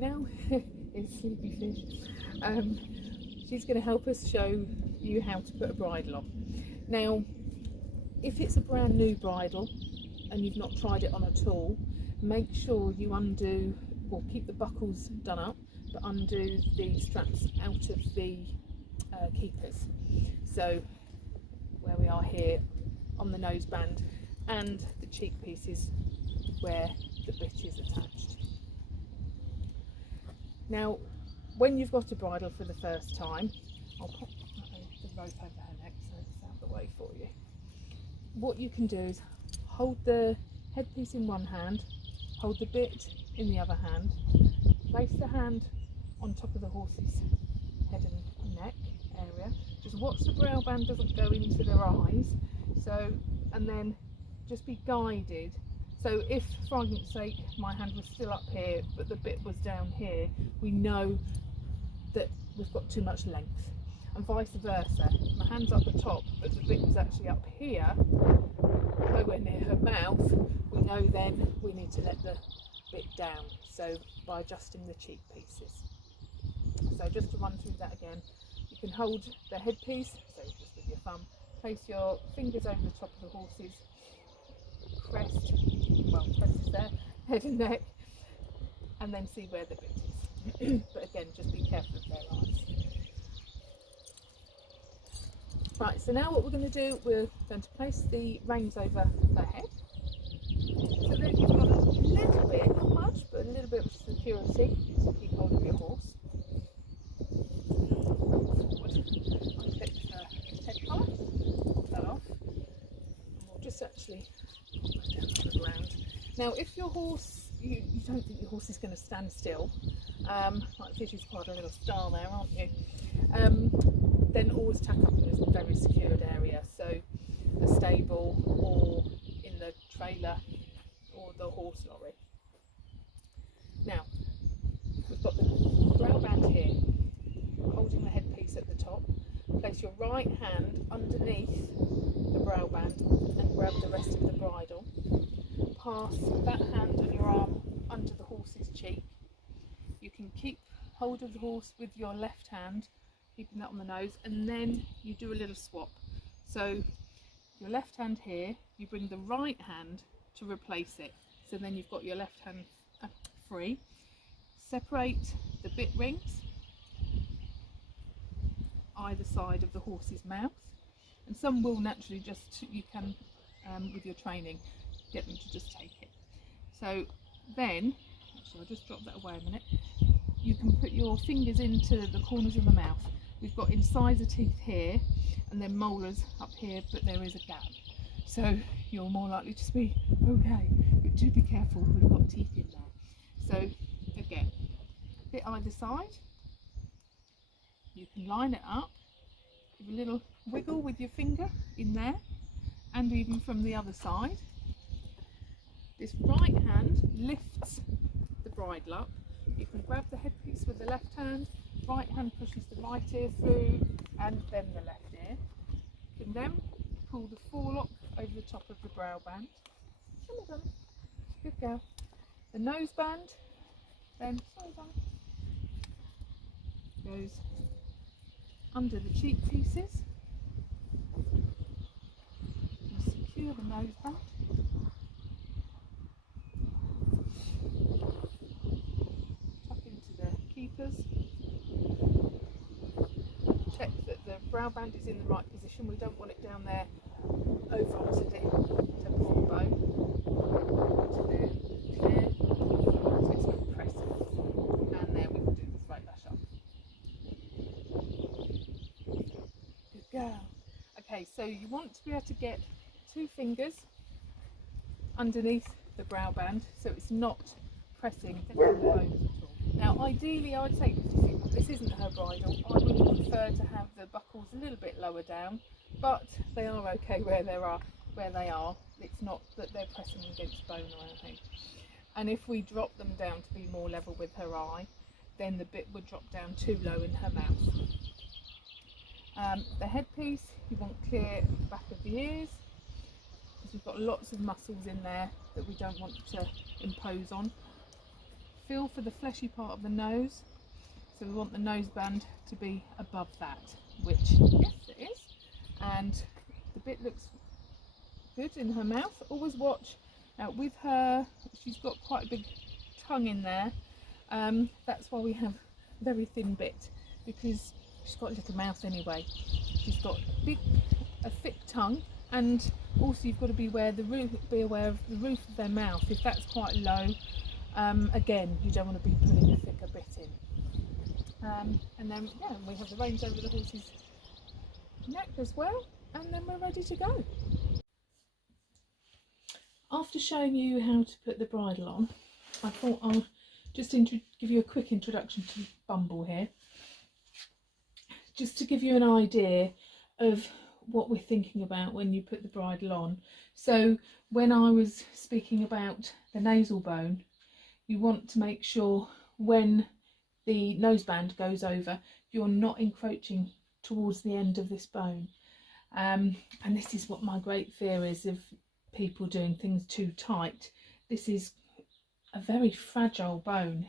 now is Sleepy Fish. She's going to help us show you how to put a bridle on. Now, if it's a brand new bridle and you've not tried it on at all, make sure you undo, or keep the buckles done up, but undo the straps out of the keepers. So where we are here on the noseband and the cheek pieces where the bit is attached. Now, when you've got a bridle for the first time, I'll pop the rope over her neck so it's out of the way for you. What you can do is hold the headpiece in one hand, hold the bit in the other hand, place the hand on top of the horse's head and neck area. Just watch the brow band doesn't go into their eyes. So, and then just be guided. So if, for argument's sake, my hand was still up here but the bit was down here, we know that we've got too much length, and vice versa. My hand's up the top but the bit was actually up here, nowhere near her mouth, we know then we need to let the bit down, so by adjusting the cheek pieces. So just to run through that again, you can hold the headpiece, so just with your thumb, place your fingers over the top of the horse's crest, well, crest is there, head and neck, and then see where the bit is. But again, just be careful of their eyes. Right, so now what we're going to do, we're going to place the reins over her head. So then you've got a little bit, not much, but a little bit of security to keep hold of your horse. Forward, unclip her head collar, put that off, and we'll just actually put that down on the ground. Now, if your horse, you don't think your horse is going to stand still, like Fishy's quite a little star there, aren't you? Then always tack up in a very secured area, so a stable or in the trailer or the horse lorry. Now, we've got the brow band here, holding the headpiece at the top. Place your right hand underneath the brow band and grab the rest of the bridle. Pass that hand on your arm under the horse's cheek. You can keep hold of the horse with your left hand, keeping that on the nose, and then you do a little swap. So your left hand here, you bring the right hand to replace it. So then you've got your left hand free. Separate the bit rings either side of the horse's mouth, and some will naturally just, you can with your training get them to just take it. So then, actually I'll just drop that away a minute, you can put your fingers into the corners of the mouth. We've got incisor teeth here and then molars up here, but there is a gap, so you're more likely to be okay, but do be careful, we've got teeth in there. So again, bit either side, you can line it up, give a little wiggle with your finger in there, and even from the other side. This right hand lifts the bridle up. You can grab the headpiece with the left hand, right hand pushes the right ear through and then the left ear. You can then pull the forelock over the top of the brow band. Good girl. The nose band then goes under the cheek pieces. You secure the nose band. Tuck into the keepers. Check that the brow band is in the right position. We don't want it down there over onto the temporal bone. Onto the clear. So it's compressive. And then we can do the throat lash up. Good girl. Okay, so you want to be able to get 2 fingers underneath the brow band so it's not pressing the bones at all. Now ideally I would say, this isn't her bridle, I would prefer to have the buckles a little bit lower down, but they are okay where they are. It's not that they're pressing against bone or anything. And if we drop them down to be more level with her eye, then the bit would drop down too low in her mouth. The headpiece, you want clear back of the ears, because we've got lots of muscles in there that we don't want to impose on. feel for the fleshy part of the nose. So we want the noseband to be above that, which, yes, it is. And the bit looks good in her mouth. Always watch now with her, she's got quite a big tongue in there. That's why we have a very thin bit, because she's got a little mouth anyway. She's got a thick tongue, and also you've got to be aware of the roof of their mouth. If that's quite low, again, you don't want to be putting a thicker bit in. And then, yeah, we have the reins over the horse's neck as well, and then we're ready to go. After showing you how to put the bridle on, I thought I'll just give you a quick introduction to Bumble here, just to give you an idea of what we're thinking about when you put the bridle on. So when I was speaking about the nasal bone, you want to make sure when the noseband goes over, you're not encroaching towards the end of this bone. And this is what my great fear is of people doing things too tight. This is a very fragile bone,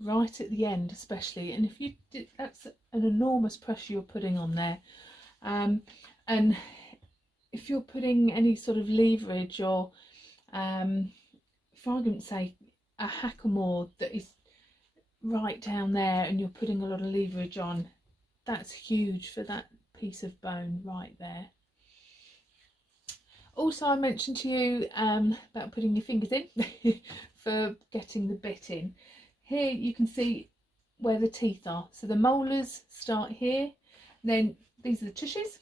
right at the end especially, and if you did, that's an enormous pressure you're putting on there. And if you're putting any sort of leverage, or for argument's sake, a hackamore that is right down there and you're putting a lot of leverage on, that's huge for that piece of bone right there. Also, I mentioned to you about putting your fingers in for getting the bit in. Here you can see where the teeth are. So the molars start here, then these are the tushes,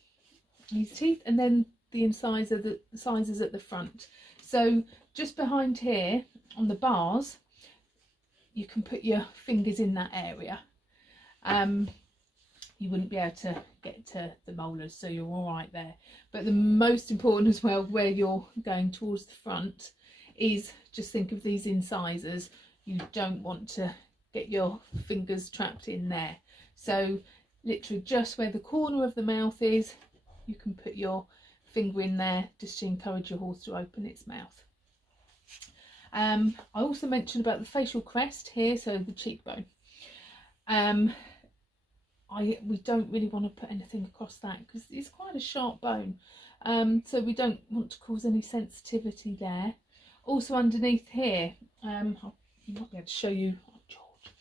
these teeth, and then the incisors at the front. So just behind here on the bars, you can put your fingers in that area. You wouldn't be able to get to the molars, so you're all right there. But the most important as well, where you're going towards the front, is just think of these incisors. You don't want to get your fingers trapped in there. So literally just where the corner of the mouth is, you can put your finger in there just to encourage your horse to open its mouth. I also mentioned about the facial crest here, so the cheekbone. We don't really want to put anything across that because it's quite a sharp bone, so we don't want to cause any sensitivity there. Also underneath here, I might be able to show you, George,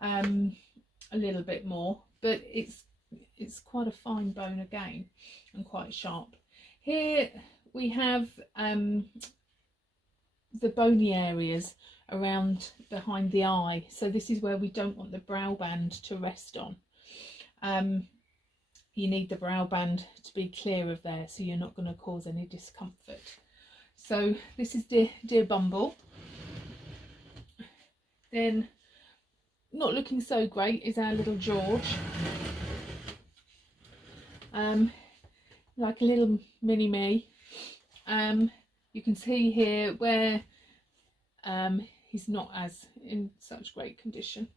a little bit more, but it's quite a fine bone again and quite sharp. Here we have the bony areas around behind the eye, so this is where we don't want the brow band to rest on. You need the brow band to be clear of there, so you're not going to cause any discomfort. So this is dear Bumble. Then, not looking so great is our little George. Like a little mini me. You can see here where he's not as in such great condition.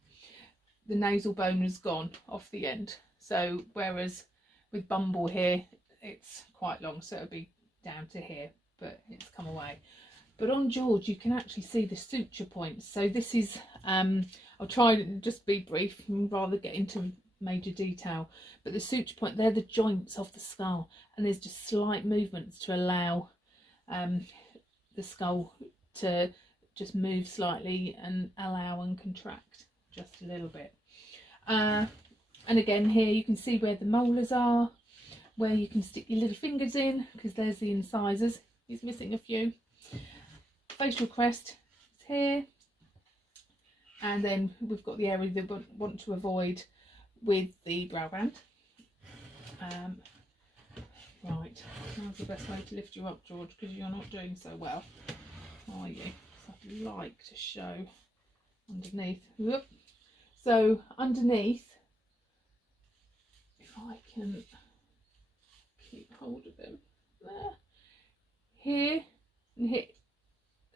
The nasal bone has gone off the end, so whereas with Bumble here it's quite long, so it'll be down to here, but it's come away. But on George you can actually see the suture points. So this is I'll try to just be brief and rather get into major detail, but the suture point, they're the joints of the skull, and there's just slight movements to allow the skull to just move slightly and allow and contract just a little bit. And again here you can see where the molars are, where you can stick your little fingers in, because there's the incisors. He's missing a few. Facial crest is here, and then we've got the area that we want to avoid with the brow band. Right, now's the best way to lift you up, George, because you're not doing so well, are you? So I'd like to show underneath. Whoop. So underneath, if I can keep hold of him there, here and here,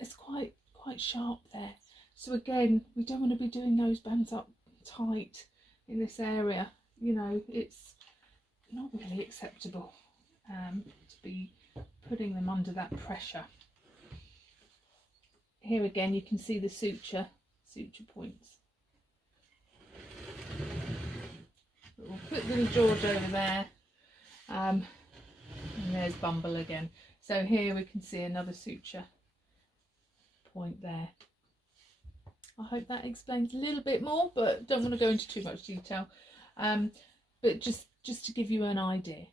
it's quite sharp there. So again, we don't want to be doing those bands up tight in this area. You know, it's not really acceptable to be putting them under that pressure. Here again you can see the suture, suture points. But we'll put little George over there, and there's Bumble again. So here we can see another suture point there. I hope that explains a little bit more, but don't want to go into too much detail. But just to give you an idea.